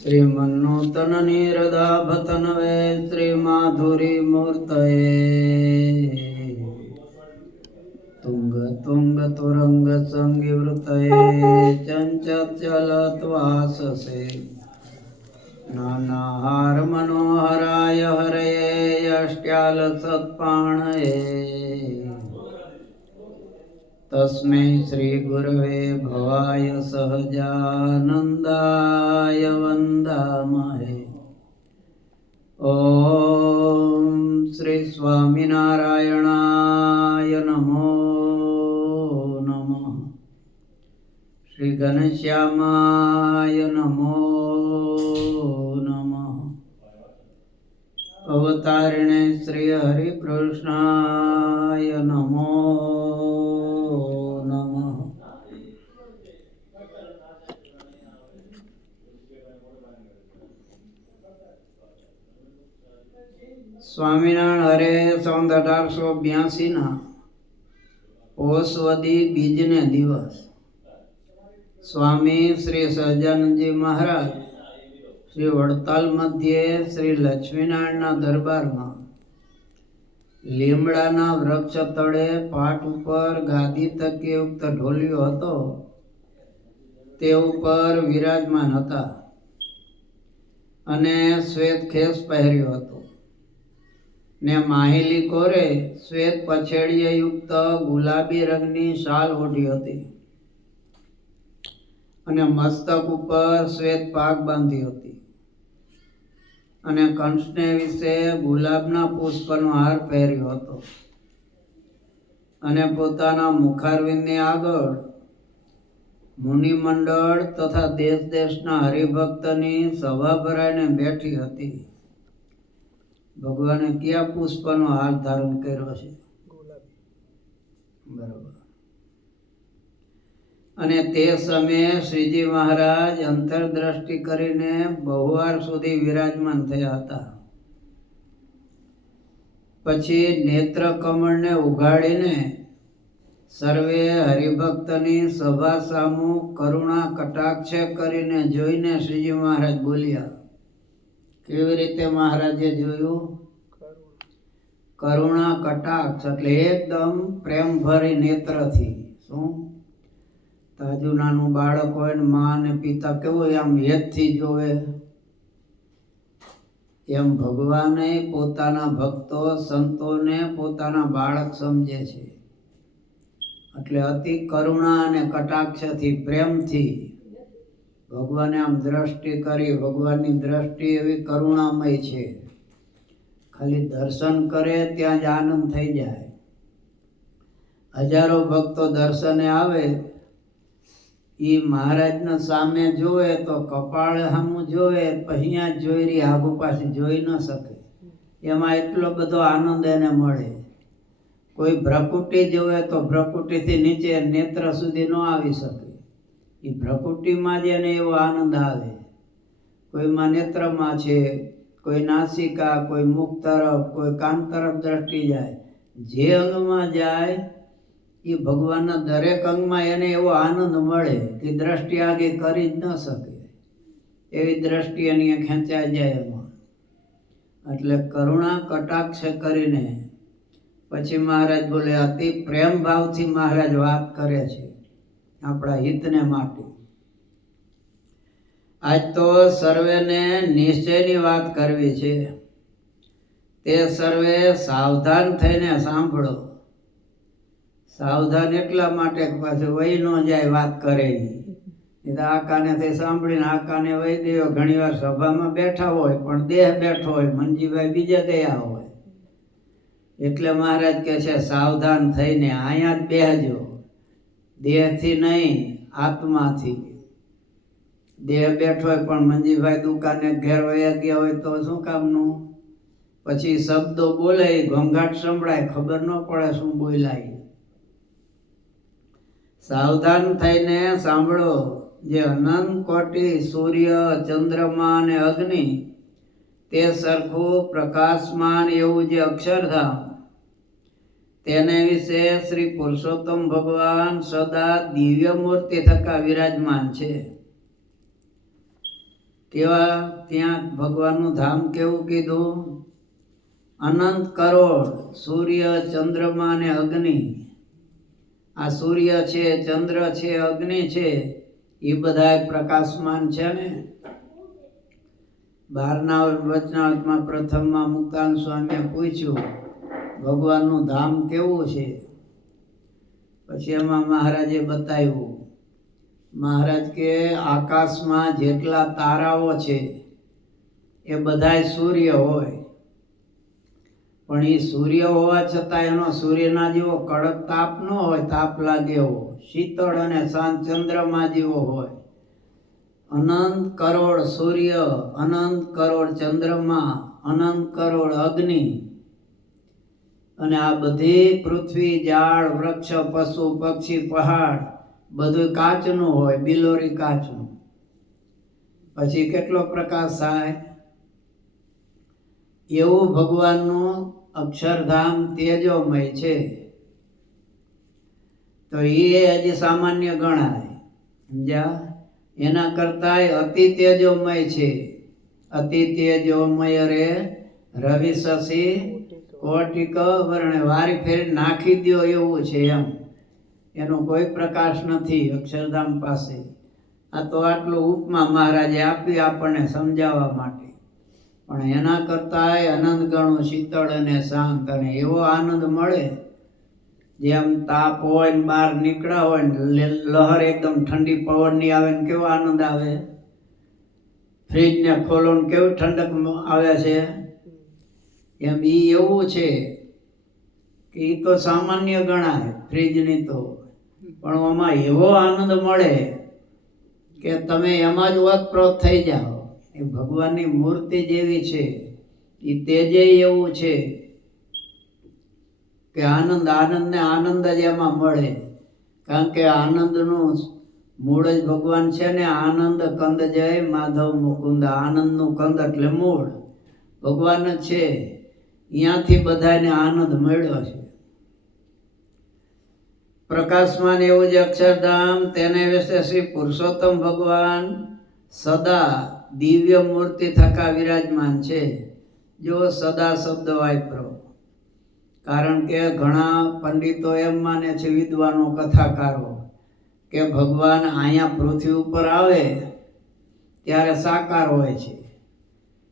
श्रीमन्नूतननीरदाभतनवे श्रीमाधुरीमूर्तये। तुङ्गतुङ्गतुरङ्गसङ्गिवृतये चञ्चलत्वाससे नानाहारमनोहराय हरये यष्ट्यालसत्पाणये तस्मै श्रीगुरवे भवाय सहजानन्दाय वन्दामहे ॐ श्रीस्वामिनारायणाय नमो नमः श्रीघनश्यामाय नमो नमः अवतारिणे श्रीहरिकृष्णाय नमो સ્વામિનારાયણ હરે સંત અઢારસો બ્યાસીના પોષવદી બીજને દિવસ. સ્વામી શ્રી સહજાનંદજી મહારાજ શ્રી વડતાલ મધ્યે શ્રી લક્ષ્મીનારાયણના દરબારમાં લીમડાના વૃક્ષ તળે પાઠ ઉપર ગાદી તકે ઉક્ત ઢોલિયો હતો. તે ઉપર વિરાજમાન હતા અને શ્વેત ખેસ પહેર્યો હતો. ને માહિલી કોરે શ્વેત પછેડીએ યુક્ત ગુલાબી રંગની શાલ ઓઢી હતી. અને મસ્તક ઉપર શ્વેત પાક બાંધી હતી. અને કંસને વિશે ગુલાબના પુષ્પનો હાર પહેર્યો હતો. અને પોતાના મુખારવિંદની આગળ મુનિમંડળ તથા દેશ દેશના હરિભક્તની સભા ભરાઈને બેઠી હતી. ભગવાને કયા પુષ્પનો હાર ધારણ કર્યો છે? બરોબર. અને તે સમયે શ્રીજી મહારાજ અંતરદ્રષ્ટિ કરીને બહુવાર સુધી વિરાજમાન થયા હતા. પછી નેત્ર કમળને ઉઘાડીને સર્વે હરિભક્તની સભા સામુ કરુણા કટાક્ષ કરીને જોઈને શ્રીજી મહારાજ બોલ્યા કેવી રીતે મહારાજે જોયું? કરુણા કટાક્ષ એટલે એકદમ પ્રેમ ભરી નેત્રથી. શું? તાજુ નાનું બાળક હોય ને મા અને પિતા કેવું આમ હેતથી જોવે? એમ ભગવાને પોતાના ભક્તો, સંતોને પોતાના બાળક સમજે છે. એટલે અતિ કરુણા અને કટાક્ષથી, પ્રેમથી ભગવાને આમ દ્રષ્ટિ કરી, ભગવાનની દ્રષ્ટિ એવી કરુણામય છે. ખાલી દર્શન કરે ત્યાં જ આનંદ થઈ જાય. હજારો ભક્તો દર્શને આવે. એ મહારાજના સામે જોવે તો કપાળ સામું જોવે અહીંયા જ જોઈ રહી આગુ પાછી જોઈ ન શકે. એમાં એટલો બધો આનંદ એને મળે. કોઈ ભ્રકુટી જોવે તો ભ્રકુટીથી નીચે નેત્ર સુધી ન આવી શકે. એ પ્રકૃતિમાં જ એને એવો આનંદ આવે. કોઈમાં નેત્રમાં છે, કોઈ નાસિકા, કોઈ મુખ તરફ, કોઈ કાન તરફ દ્રષ્ટિ જાય. જે અંગમાં જાય એ ભગવાનના દરેક અંગમાં એને એવો આનંદ મળે કે દ્રષ્ટિ આગે કરી જ ન શકે. એવી દ્રષ્ટિ એની ખેંચાઈ જાય એમાં. એટલે કરુણા કટાક્ષ કરીને, પછી મહારાજ બોલે, અતિ પ્રેમ ભાવથી મહારાજ વાત કરે છે. આપણા હિતને માટે. આજ તો સર્વેને નિશ્ચયની વાત કરવી છે. તે સર્વે સાવધાન થઈને સાંભળો. સાવધાન એટલા માટે પાછું વહી ન જાય વાત કરે આ કાનેથી સાંભળીને આ કાને વહી દેવો. ઘણી વાર સભામાં બેઠા હોય, પણ દેહ બેઠો હોય, મનજીભાઈ બીજે ગયા હોય. એટલે મહારાજ કહે છે, સાવધાન થઈને અહીંયા જ બેહજો. દેહથી નહીં, આત્માથી. દેહ બેઠો હોય પણ મંજીભાઈ દુકાને ઘેર વયા ગયા હોય તો શું કામનું? પછી શબ્દો બોલે, ઘોંઘાટ સંભળાય, ખબર ન પડે શું બોલાય. સાવધાન થઈને સાંભળો, જે અનંત કોટી સૂર્ય, ચંદ્રમા અને અગ્નિ, તે સરખું પ્રકાશમાન એવું જે અક્ષરધામ તેને વિશે શ્રી પુરુષોત્તમ ભગવાન સદા દિવ્ય મૂર્તિ થકા વિરાજમાન છે. તેવા ત્યાં ભગવાનનું ધામ કેવું કીધું? અનંત કરોડ સૂર્ય, ચંદ્રમા અને અગ્નિ. આ સૂર્ય છે, ચંદ્ર છે, અગ્નિ છે, એ બધા પ્રકાશમાન છે ને? બહારના વચનાવતમાં પ્રથમમાં મુક્તાન સ્વામીએ પૂછ્યું ભગવાનનું ધામ કેવું છે? પછી એમાં મહારાજે બતાવ્યું, મહારાજ કે આકાશમાં જેટલા તારાઓ છે, એ બધાય સૂર્ય હોય. પણ એ સૂર્ય હોવા છતાં એનો સૂર્યના જેવો કડક તાપ ન હોય, તાપ લાગે એવો. શીતળ અને શાંત ચંદ્રમાં જેવો હોય. અનંત કરોડ સૂર્ય, અનંત કરોડ ચંદ્રમા, અનંત કરોડ અગ્નિ. અને આ બધી પૃથ્વી, ઝાડ, વૃક્ષ, પશુ, પક્ષી, પહાડ બધું કાચનું હોય, બિલોરી કાચનું. પછી કેટલો પ્રકાશ થાય? એવું ભગવાનનું અક્ષરધામ તેજોમય છે. તો એ હજી સામાન્ય ગણાય. સમજ્યા? એના કરતાંય અતિ તેજોમય છે. અતિ તેજોમય રે રવિ શશી કોટિક વર્ણે વારી ફેરી નાખી દ્યો એવું છે એમ. એનો કોઈ પ્રકાશ નથી અક્ષરધામ પાસે. આ તો આટલું ઉપમા મહારાજે આપી આપણને સમજાવવા માટે. પણ એના કરતાં આનંદ ગણો શીતળ અને શાંત અને એવો આનંદ મળે. જેમ તાપ હોય ને બહાર નીકળ્યા હોય ને લહર એકદમ ઠંડી પવનની આવે ને કેવો આનંદ આવે. ફ્રીજને ખોલો ને કેવી ઠંડક આવે છે? એમ એ એવું છે કે એ તો સામાન્ય ગણાય ફ્રીજની તો. પણ આમાં એવો આનંદ મળે કે તમે એમાં જ ઓતપ્રોત થઈ જાઓ એ ભગવાનની મૂર્તિ જેવી છે. એ તેજે એવું છે કે આનંદ, આનંદને આનંદ જ એમાં મળે. કારણ કે આનંદનું મૂળ જ ભગવાન છે ને આનંદ કંદ જય, માધવ મુકુંદ. આનંદનું કંદ એટલે મૂળ. ભગવાન જ છે. અહીંયાથી બધાને આનંદ મળ્યો છે. પ્રકાશમાન એવું જ અક્ષરધામ, તેને વિશે શ્રી પુરુષોત્તમ ભગવાન સદા દિવ્ય મૂર્તિ થકા વિરાજમાન છે. જો સદા શબ્દ વાપરો. કારણ કે ઘણા પંડિતો એમ માને છે, વિદ્વાનો, કથાકારો, કે ભગવાન અહીંયા પૃથ્વી ઉપર આવે ત્યારે સાકાર હોય છે.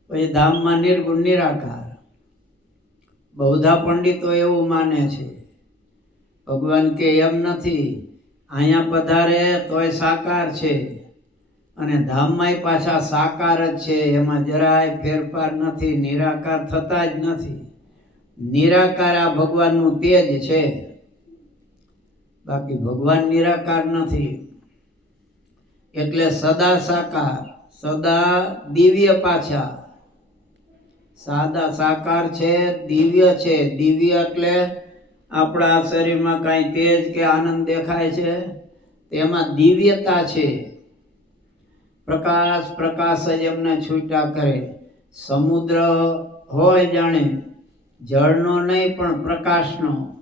પછી ધામમાં નિર્ગુણ નિરાકાર. બૌદ્ધા પંડિતો એવું માને છે, ભગવાન કે એમ નથી, અહીંયા પધારે તોય સાકાર છે અને ધામમાંય પાછા સાકાર જ છે, એમાં જરાય ફેરફાર નથી, નિરાકાર થતા જ નથી. નિરાકાર આ ભગવાનનું તેજ છે. બાકી ભગવાન નિરાકાર નથી. એટલે સદા સાકાર, સદા દિવ્ય પાછા. સાદા સાકાર છે, દિવ્ય છે. દિવ્ય એટલે આપણા શરીરમાં કાંઈ તેજ કે આનંદ દેખાય છે. તેમાં દિવ્યતા છે. પ્રકાશ પ્રકાશ જ એમને છૂટા કરે. સમુદ્ર હોય જાણે, જળનો નહીં, પણ પ્રકાશનો.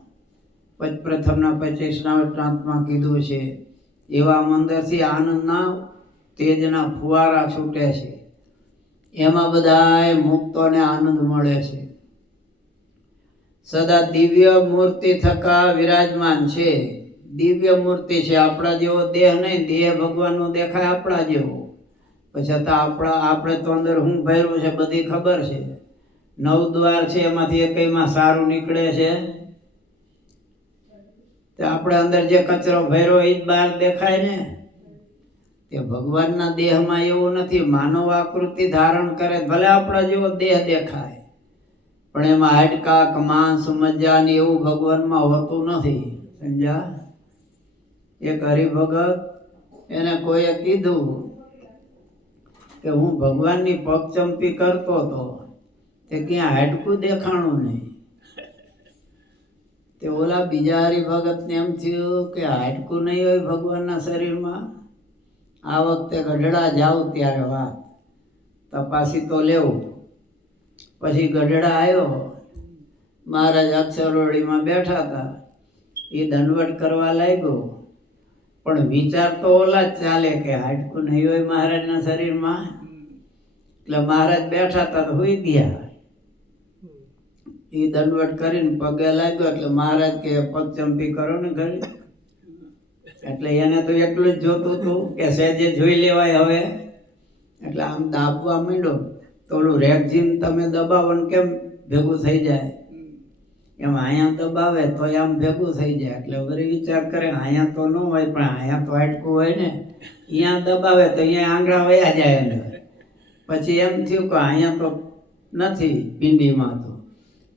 પચ, પ્રથમના પચીસના વૃત્તાંતમાં કીધું છે, એવા મંદિરથી આનંદના, તેજના ફુવારા છૂટે છે. એમાં બધાય મુક્તોને આનંદ મળે છે. સદા દિવ્ય મૂર્તિ થકા વિરાજમાન છે. દિવ્ય મૂર્તિ છે. આપણા જેવો દેહ નહીં, દેહ ભગવાનનો દેખાય આપણા જેવો. પછી તો આપણા, આપણે તો અંદર હું ભર્યું છે, બધી ખબર છે. નવ દ્વાર છે, એમાંથી એકમાં સારું નીકળે છે. તો આપણે અંદર જે કચરો ભર્યો એ જ બહાર દેખાય ને? તે ભગવાનના દેહમાં એવું નથી, માનવ આકૃતિ ધારણ કરે, ભલે આપણા જેવો દેહ દેખાય, પણ એમાં હાડકા માંસ, મજા ને એવું ભગવાનમાં હોતું નથી. સમજ્યા એક હરિભગત એને કોઈએ કીધું કે હું ભગવાનની પગચંપી કરતો હતો તે ક્યાં હાડકું દેખાણું નહીં. તે ઓલા બીજા હરિભગતને એમ થયું કે હાડકું નહીં હોય ભગવાનના શરીરમાં? આ વખતે ગઢડા જાઉં ત્યારે વાત તપાસી તો લેવું. પછી ગઢડા આવ્યો મહારાજ અક્ષરોડીમાં બેઠા હતા. એ દંડવટ કરવા લાગ્યો. પણ વિચાર તો ઓલા જ ચાલે કે હાડકું નહીં હોય મહારાજના શરીરમાં. એટલે મહારાજ બેઠા હતા તો હોઈ ગયા. એ દંડવટ કરીને પગે લાગ્યો એટલે મહારાજ કે પગ ચંપી કરો ને ઘડી એટલે એને તો એટલું જ જોતું હતું કે સહેજે જોઈ લેવાય હવે. એટલે આમ દાબવા માંડ્યો. તો ઓલું રેગઝીમ તમે દબાવો ને કેમ ભેગું થઈ જાય? એમ અહીંયા દબાવે તો આમ ભેગું થઈ જાય. એટલે વળી વિચાર કરે, અહીંયા તો ન હોય, પણ અહીંયા તો હાટકું હોય ને. અહીંયા દબાવે તો અહીંયા આંગળા વયા જાય એને. પછી એમ થયું કે અહીંયા તો નથી પિંડીમાં તો.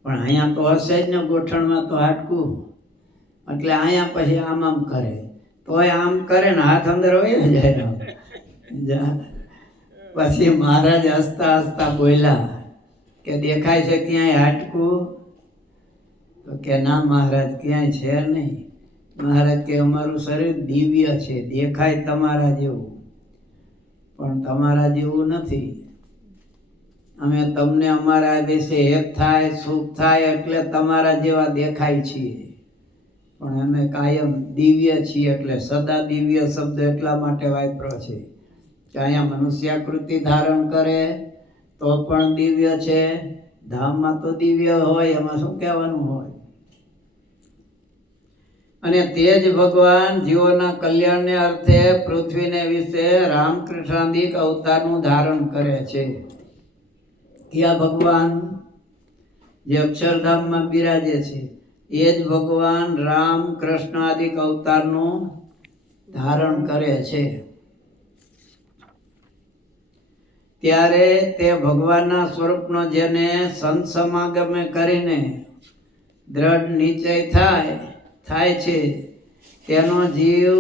પણ અહીંયા તો હશે જ ને ગોઠણમાં તો હાટકું એટલે અહીંયા પછી આમ આમ કરે. તોય આમ કરે ને હાથ અંદર હોય ને જાય પછી મહારાજ હસતા હસતા બોલ્યા કે દેખાય છે ક્યાંય હાટકું? તો કે ના મહારાજ, ક્યાંય છે નહીં. મહારાજ કે અમારું શરીર દિવ્ય છે, દેખાય તમારા જેવું. પણ તમારા જેવું નથી. અમે તમને અમારા વિશે એક થાય, સુખ થાય એટલે તમારા જેવા દેખાય છીએ. પણ અમે કાયમ દિવ્ય છીએ એટલે સદા દિવ્ય શબ્દ એટલા માટે વાપરો છે. કે અહીંયા મનુષ્યાકૃતિ ધારણ કરે, તો પણ દિવ્ય છે. ધામમાં તો દિવ્ય હોય, એમાં શું કહેવાનું હોય? અને તે જ ભગવાન જીવોના કલ્યાણને અર્થે પૃથ્વીને વિશે રામકૃષ્ણાદિક અવતારનું ધારણ કરે છે. ત્યાં ભગવાન, જે અક્ષરધામમાં બિરાજે છે. એ જ ભગવાન રામ કૃષ્ણ આદિક અવતારનું ધારણ કરે છે. ત્યારે તે ભગવાનના સ્વરૂપનો જેને સંત સમાગમે કરીને દ્રઢ નિશ્ચય થાય થાય છે, તેનો જીવ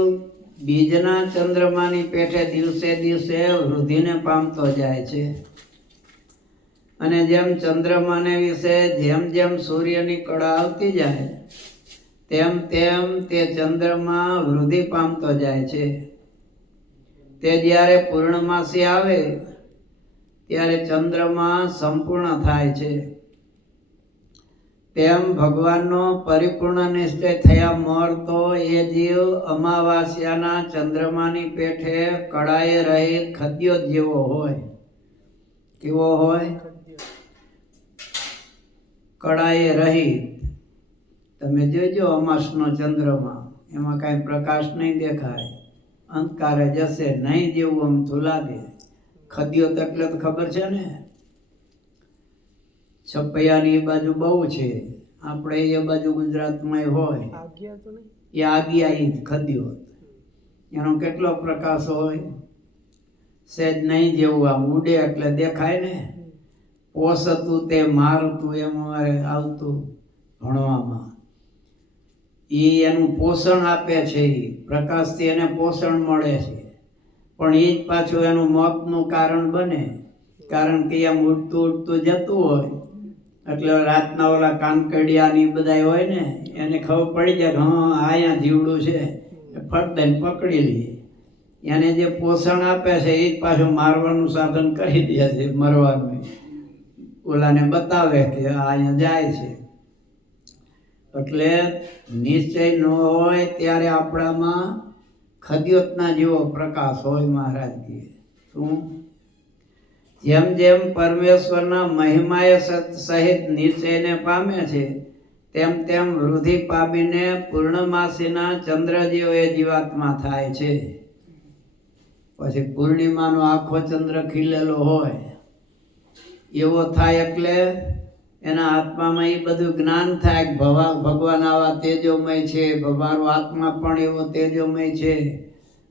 બીજના ચંદ્રમાની પેઠે દિવસે દિવસે વૃદ્ધિને પામતો જાય છે. અને જેમ ચંદ્રમાને વિશે જેમ જેમ સૂર્યની કળા આવતી જાય, તેમ તેમ તે ચંદ્રમા વૃદ્ધિ પામતો જાય છે. તે જ્યારે પૂર્ણમાસી આવે, ત્યારે ચંદ્રમા સંપૂર્ણ થાય છે. તેમ ભગવાનનો પરિપૂર્ણ નિશ્ચય થયા મળતો એ જીવ અમાવાસ્યાના ચંદ્રમાની પેઠે કળાએ રહી ખદ્યો જેવો હોય. કેવો હોય? કળાએ રહી તમે જોજો અમાસનો ચંદ્રમા એમાં કાંઈ પ્રકાશ નહીં દેખાય. અંધકારે જશે નહીં જેવું આમ લાગે. ખદ્યો તો એટલે તો ખબર છે ને? છપૈયાની એ બાજુ બહુ છે. આપણે એ બાજુ ગુજરાતમાં હોય. એ આગિયા ઈ જ ખદ્યો એનો કેટલો પ્રકાશ હોય? સેજ નહીં જેવું આમ ઉડે એટલે દેખાય ને? પોસતું તે મારતું, એમ અમારે આવતું ભણવામાં. એ એનું પોષણ આપે છે, એ પ્રકાશથી એને પોષણ મળે છે. પણ એ જ પાછું એનું મોતનું કારણ બને. કારણ કે એમ ઉડતું ઉડતું જતું હોય. એટલે રાતના ઓલા કાંકડિયાની બધા હોય ને, એને ખબર પડી જાય કે હા અહીંયા જીવડું છે. એ ફટ પકડી લઈએ એને જે પોષણ આપે છે, એ જ પાછું મારવાનું સાધન કરી દે છે, મરવાનું. ઓલાને બતાવે કે આ અહીંયા જાય છે. એટલે નિશ્ચય ન હોય ત્યારે આપણામાં ખદ્યોતના જેવો પ્રકાશ હોય મહારાજ કહે શું? જેમ જેમ પરમેશ્વરના મહિમાએ સહિત નિશ્ચયને પામે છે, તેમ તેમ વૃદ્ધિ પામીને પૂર્ણમાસીના ચંદ્ર જેવો એ જીવાત્મા થાય છે. પછી પૂર્ણિમાનો આખો ચંદ્ર ખીલેલો હોય એવો થાય એટલે એના આત્મામાં એ બધું જ્ઞાન થાય ભવા, ભગવાન આવા તેજોમય છે મારો આત્મા પણ એવો તેજોમય છે.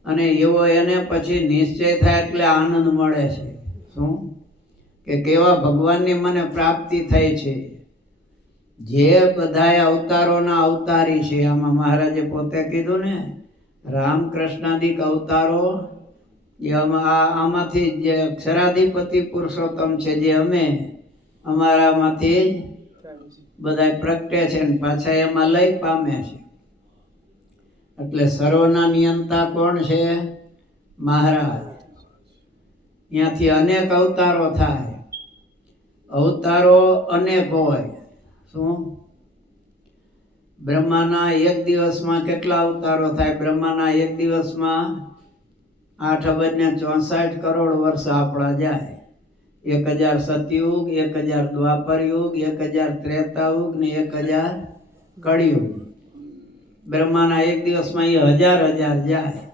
અને એવો એને પછી નિશ્ચય થાય એટલે આનંદ મળે છે. શું? કે કેવા ભગવાનની મને પ્રાપ્તિ થઈ છે. જે બધાય અવતારોના અવતારી છે. આમાં મહારાજે પોતે કીધું ને રામકૃષ્ણાદિક અવતારો આ- આમાંથી જે અક્ષરાધિપતિ પુરુષોત્તમ છે જે અમે, અમારામાંથી જ બધા પ્રગટે છે ને પાછા એમાં લઈ પામે છે. એટલે સર્વના નિયંતા કોણ છે? મહારાજ. ત્યાંથી અનેક અવતારો થાય. અવતારો અનેક હોય. શું? બ્રહ્માના એક દિવસમાં કેટલા અવતારો થાય? બ્રહ્માના એક દિવસમાં આઠ અબજ ને ચોસઠ કરોડ વર્ષ આપણા જાય. એક હજાર સતયુગ, એક હજાર દ્વાપર યુગ એક હજાર ત્રેતા યુગ ને એક હજાર કળિયુગ. બ્રહ્માના એક દિવસમાં એ હજાર હજાર જાય.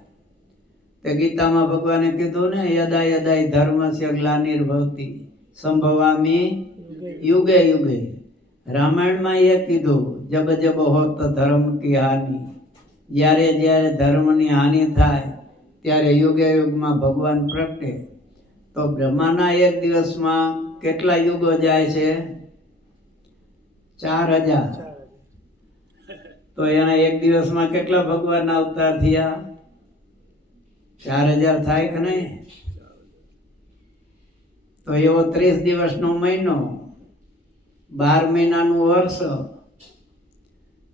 તે ગીતામાં ભગવાને કીધું ને, યદા યદા ધર્મસ્ય ગ્લાનિર્ભવતી સંભવામી યુગે યુગે. રામાયણમાં એ કીધું, જબ જબ હોત ધર્મ કી હાનિ. જ્યારે જ્યારે ધર્મની હાનિ થાય ત્યારે યુગે યુગમાં ભગવાન પ્રગટે. તો બ્રહ્માના એક દિવસમાં કેટલા યુગો જાય છે? ચાર હજાર. તો એના એક દિવસમાં કેટલા ભગવાન અવતાર થયા? ચાર હજાર થાય કે નહીં? તો એવો ત્રીસ દિવસનો મહિનો, બાર મહિનાનું વર્ષ.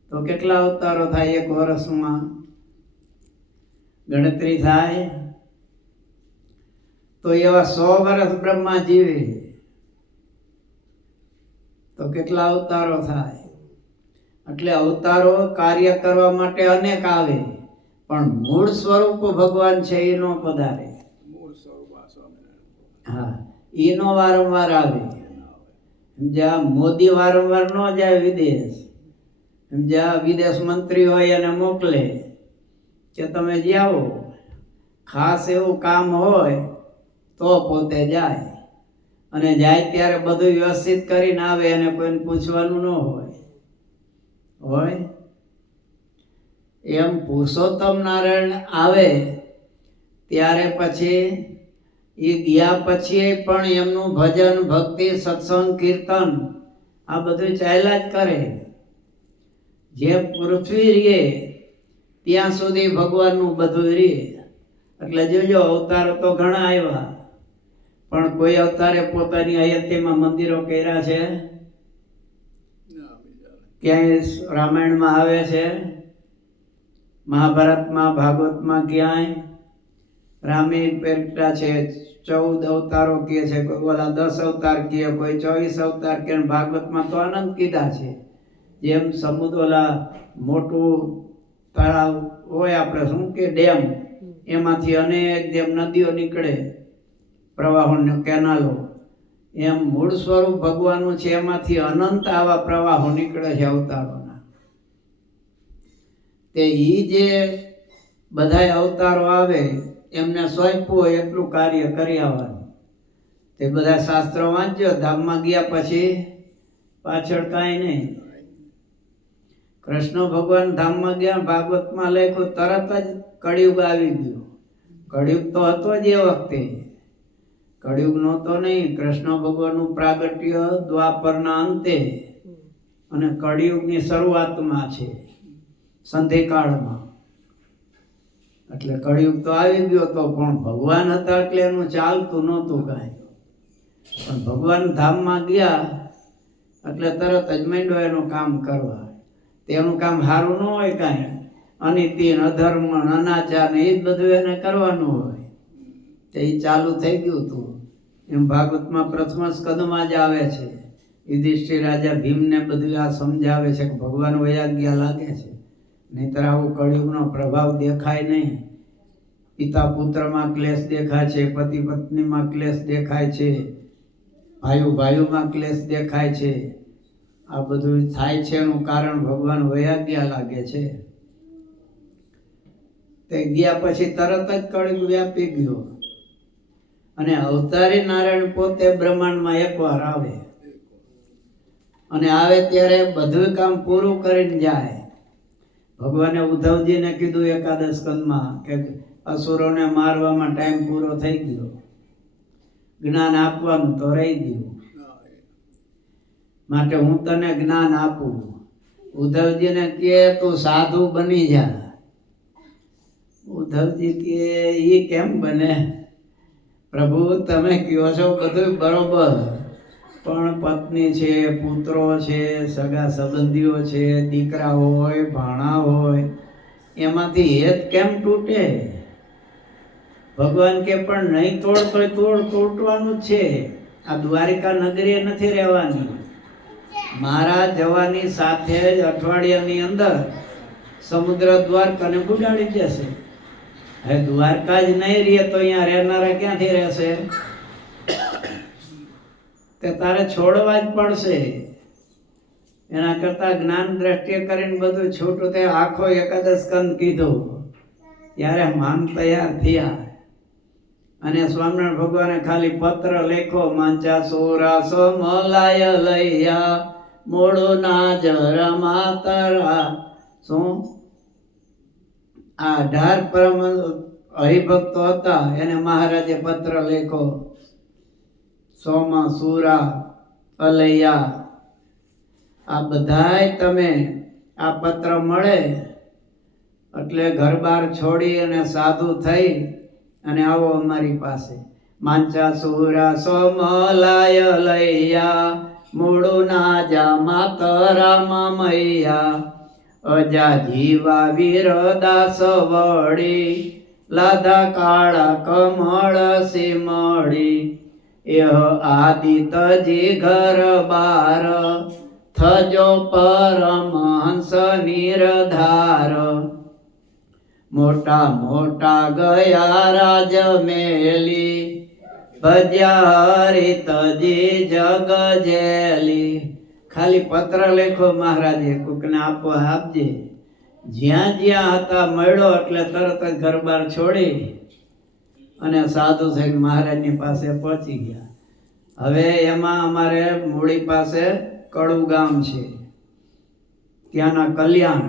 તો કેટલા અવતારો થાય એક વર્ષમાં? ગણતરી થાય તો એવા સો વર્ષ બ્રહ્મા જીવે. તો કેટલા અવતારો થાય? એટલે અવતારો કાર્ય કરવા માટે અનેક આવે પણ મૂળ સ્વરૂપ ભગવાન છે એ નો પધારે. હા એનો વારંવાર આવે. જ્યાં મોદી વારંવાર ન જાય વિદેશ. જ્યાં વિદેશ મંત્રી હોય એને મોકલે. કે તમે જાઓ ખાસ એવું કામ હોય તો પોતે જાય. અને જાય ત્યારે બધું વ્યવસ્થિત કરીને આવે અને કોઈને પૂછવાનું ન હોય. હોય? એમ પુરુષોત્તમ નારાયણ આવે ત્યારે પછી એ ગયા પછી પણ એમનું ભજન, ભક્તિ, સત્સંગ, કીર્તન આ બધું ચાલ્યા જ કરે. જે પૃથ્વી રહે ત્યાં સુધી ભગવાનનું બધું રહે એટલે જોજો, અવતારો તો ઘણા આવ્યા. પણ કોઈ અવતારે પોતાની અયોધ્યામાં મંદિરો કર્યા છે? ક્યાંય રામાયણમાં આવે છે? મહાભારતમાં, ભાગવતમાં ક્યાંય? રામે પેટા છે, ચૌદ અવતારો કહે છે કોઈ ઓલા દસ અવતાર કહે, કોઈ ચોવીસ અવતાર કે ભાગવતમાં તો અનંત કીધા છે. જેમ સમુદ્ર, ઓલા મોટું તળાવ હોય આપણે શું કે ડેમ એમાંથી અનેક જેમ નદીઓ નીકળે પ્રવાહોને કેનાલો. એમ મૂળ સ્વરૂપ ભગવાનનું છે એમાંથી અનંત આવા પ્રવાહો નીકળે છે અવતારોના. તે ઈ જે બધાય અવતારો આવે એમને સોંપ્યું હોય એટલું કાર્ય કરી આવવાનું. તે બધા શાસ્ત્રો વાંચ્યો ધામમાં ગયા પછી પાછળ કાંઈ નહીં. કૃષ્ણ ભગવાન ધામમાં ગયા, ભાગવતમાં લખ્યું, તરત જ કળિયુગ આવી ગયું. કળિયુગ તો હતો જ એ વખતે. કળિયુગ નહોતો નહીં, કૃષ્ણ ભગવાનનું પ્રાગટ્ય દ્વાપરના અંતે. અને કળિયુગની શરૂઆતમાં છે સંધિકાળમાં એટલે કળિયુગ તો આવી ગયો તો પણ ભગવાન હતા એટલે એનું ચાલતું નહોતું કાંઈ. પણ ભગવાન ધામમાં ગયા, એટલે તરત જ માંડ્યો એનું કામ કરવા. તેનું કામ સારું ન હોય કાંઈ. અનિતિ અધર્મ, અનાચાર ને એ જ બધું એને કરવાનું હોય. તે એ ચાલુ થઈ ગયું હતું એમ ભાગવતમાં પ્રથમ સ્કંદમાં જ આવે છે. યુધિષ્ઠિર રાજા ભીમને બધું આ સમજાવે છે કે ભગવાન વૈયાગ્યા લાગે છે. નહીતર આવું કળિયુગનો પ્રભાવ દેખાય નહીં. પિતા પુત્રમાં ક્લેશ દેખાય છે, પતિ પત્નીમાં ક્લેશ દેખાય છે. ભાઈઓ ભાઈઓમાં ક્લેશ દેખાય છે. આ બધું થાય છે એનું કારણ ભગવાન વૈયાજ્ઞા લાગે છે. તે ગયા પછી તરત જ કળિયુગ વ્યાપી ગયો. અને અવતારી નારાયણ પોતે બ્રહ્માંડમાં એકવાર આવે. અને આવે ત્યારે બધું કામ પૂરું કરીને જાય. ભગવાને ઉદ્ધવજીને કીધું એકાદશ કંદમાં કે અસુરોને મારવામાં ટાઈમ પૂરો થઈ ગયો. જ્ઞાન આપવાનું તો રહી ગયું. માટે હું તને જ્ઞાન આપું ઉદ્ધવજીને કે, તું સાધુ બની જા. ઉદ્ધવજી કે એ કેમ બને? પ્રભુ, તમે કહો છો બધું બરોબર. પણ પત્ની છે, પુત્રો છે, સગા સંબંધીઓ છે, દીકરા હોય, ભાણા હોય, એમાંથી હેત કેમ તૂટે? ભગવાન કે, પણ નહીં તોડ તોય તોડ તૂટવાનું છે. આ દ્વારિકા નગરીએ નથી રહેવાની. મારા જવાની સાથે જ અઠવાડિયાની અંદર સમુદ્ર દ્વારકાને બુડાડી જશે હવે દ્વારકા જ નહીં રહે તો અહીંયા રહેનારા ક્યાંથી રહેશે? તે તારે છોડવા જ પડશે. એના કરતા જ્ઞાન દ્રષ્ટિએ કરીને બધું છૂટું તે આખો એકાદશ કંદ કીધું. ત્યારે માન તૈયાર થયા. અને સ્વામિનારાયણ ભગવાને ખાલી પત્ર લેખો માંચા સોરા મલાય લૈયા. મોડો ના જરા માતરા શું? આ અઢાર પરમ હરિભક્તો હતા. એને મહારાજે પત્ર લેખો સોમા સુરા, અલૈયા. આ બધાય તમે આ પત્ર મળે એટલે ઘર બાર છોડી અને સાધુ થઈ અને આવો અમારી પાસે. માંચા સુરા સોમલાય લૈયા. મૂળું ના જા માતરા મૈયા. અજા જીવા વીર દાસ વળી, લાધા કાળા કમળ સિમળી. એહ આદિત જે ઘર બાર, થજો પરમહંસ નિરધાર. મોટા મોટા ગયા રાજ મેલી ભજ્યા હરિતજી જગ જેલી. ખાલી પત્ર લેખો મહારાજે, કોકને આપો આપજે. જ્યાં જ્યાં હતા મળ્યો એટલે તરત જ ઘરબાર છોડી. અને સાધુ થઈને મહારાજની પાસે પહોંચી ગયા. હવે એમાં અમારે મૂળી પાસે કડું ગામ છે. ત્યાંના કલ્યાણ.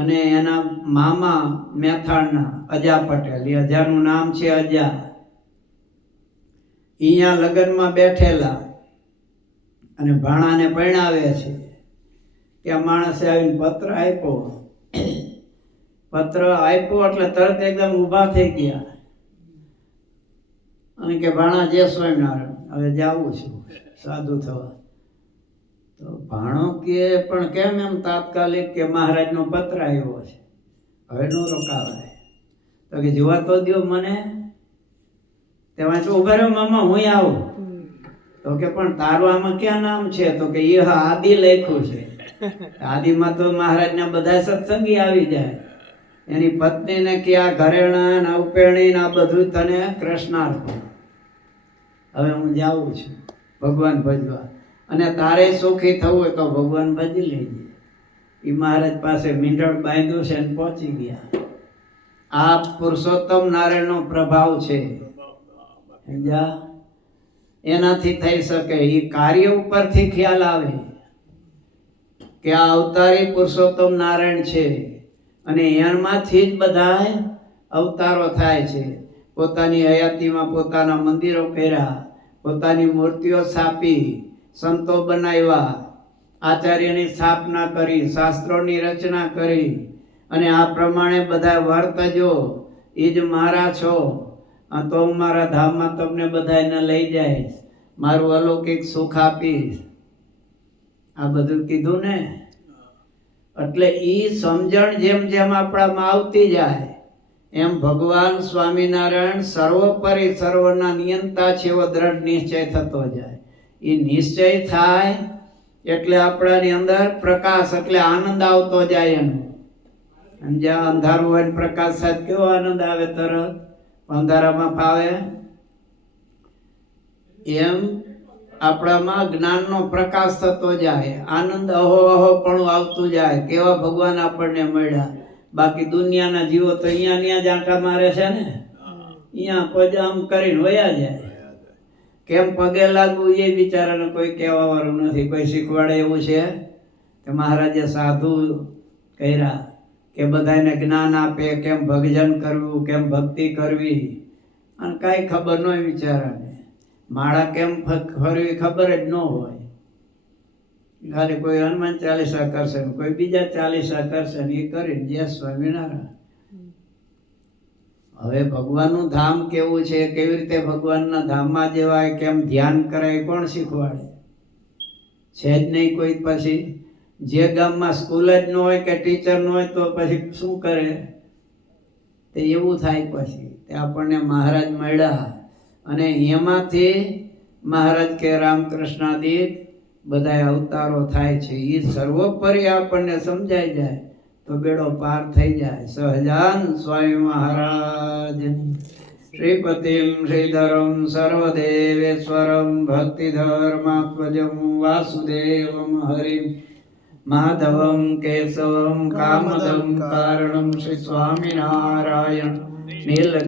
અને એના મામા મેથાણના અજા પટેલ. એ અજાનું નામ છે અજા. અહીંયા લગ્નમાં બેઠેલા અને ભાણાને પરણાવે છે. ત્યાં માણસે આવીને પત્ર આપ્યો. પત્ર આપ્યો એટલે તરત એકદમ ઊભા થઈ ગયા. અને કે ભાણા જે સ્વામિનારાયણ, હવે જાવું છું, સાધુ થવા. તો ભાણો કે, પણ કેમ એમ તાત્કાલિક કે મહારાજનો પત્ર આવ્યો છે? હવે નો રોકાવાય. તો કે જોવા તો દ્યો મને તેમાં તો ઊભા રહ્યો મામા હું આવું. તો કે પણ તારું આમાં ક્યાં નામ છે? તો કે એ આદિ લખ્યું છે. આદિમાં તો મહારાજના બધા સત્સંગી આવી જાય. એની પત્નીને કે આ ઘરેણા ને ઉપેણી ને આ બધું તને કૃષ્ણાર્પણ. હવે હું જાઉં છું ભગવાન ભજવા. અને તારે સુખી થવું હોય તો ભગવાન ભજી લેજે. એ મહારાજ પાસે મીંઢળ બાંધ્યું છે અને પહોંચી ગયા. આ પુરુષોત્તમ નારાયણનો પ્રભાવ છે. સમજ્યા? એનાથી થઈ શકે. એ કાર્ય ઉપરથી ખ્યાલ આવે કે આ અવતારી પુરુષોત્તમ નારાયણ છે. અને એમાંથી જ બધા અવતારો થાય છે. પોતાની હયાતીમાં પોતાના મંદિરો કર્યા, પોતાની મૂર્તિઓ સ્થાપી, સંતો બનાવ્યા, આચાર્યની સ્થાપના કરી, શાસ્ત્રોની રચના કરી. અને આ પ્રમાણે બધા વર્તજો. એ જ મારા છો. આ તો હું મારા ધામમાં તમને બધાને લઈ જઈશ મારું અલૌકિક સુખ આપીશ. આ બધું કીધું ને? એટલે એ સમજણ જેમ જેમ આપણામાં આવતી જાય, એમ ભગવાન સ્વામિનારાયણ સર્વોપરી સર્વના નિયંતા છે એવો દ્રઢ નિશ્ચય થતો જાય. એ નિશ્ચય થાય એટલે આપણાની અંદર પ્રકાશ એટલે આનંદ આવતો જાય એનો. અને જ્યાં અંધારું હોય પ્રકાશ સાથે કેવો આનંદ આવે તરત? અંધારામાં ફાવે? એમ આપણામાં જ્ઞાનનો પ્રકાશ થતો જાય, આનંદ અહો અહો પણ આવતું જાય, કેવા ભગવાન આપણને મળ્યા. બાકી દુનિયાના જીવો તો અહીંયા ત્યાં જ આંટા મારે છે ને? અહીંયા પજ આમ કરીને વયા જાય. કેમ પગે લાગવું એ બિચારાને કોઈ કહેવાવાળું નથી, કોઈ શીખવાડે એવું છે? કે મહારાજે સાધુ કર્યા. કે બધાને જ્ઞાન આપે, કેમ ભજન કરવું, કેમ ભક્તિ કરવી? અને કાંઈ ખબર ન હોય વિચારાને. માળા કેમ ફરવી ખબર જ ન હોય. ખાલી કોઈ હનુમાન ચાલીસા કરશે કોઈ બીજા ચાલીસા કરશે ને એ કરીને જય સ્વામિનારાયણ. હવે ભગવાનનું ધામ કેવું છે, કેવી રીતે ભગવાનના ધામમાં જવાય, કેમ ધ્યાન કરાય, કોણ શીખવાડે? છે જ નહીં કોઈ પછી. જે ગામમાં સ્કૂલ જ ન હોય કે ટીચર ન હોય તો પછી શું કરે? તે એવું થાય પછી તે આપણને મહારાજ મળ્યા અને એમાંથી મહારાજ કે રામકૃષ્ણાદી બધા અવતારો થાય છે. એ સર્વોપરી આપણને સમજાઈ જાય તો બેડો પાર થઈ જાય. સહજાન સ્વામી મહારાજની શ્રીપતિમ શ્રીધરમ સર્વદેવેશ્વરમ ભક્તિધર્માત્મજમ વાસુદેવમ હરિમ माधवं केशवं कामदं कारणं श्रीस्वामिनारायण नील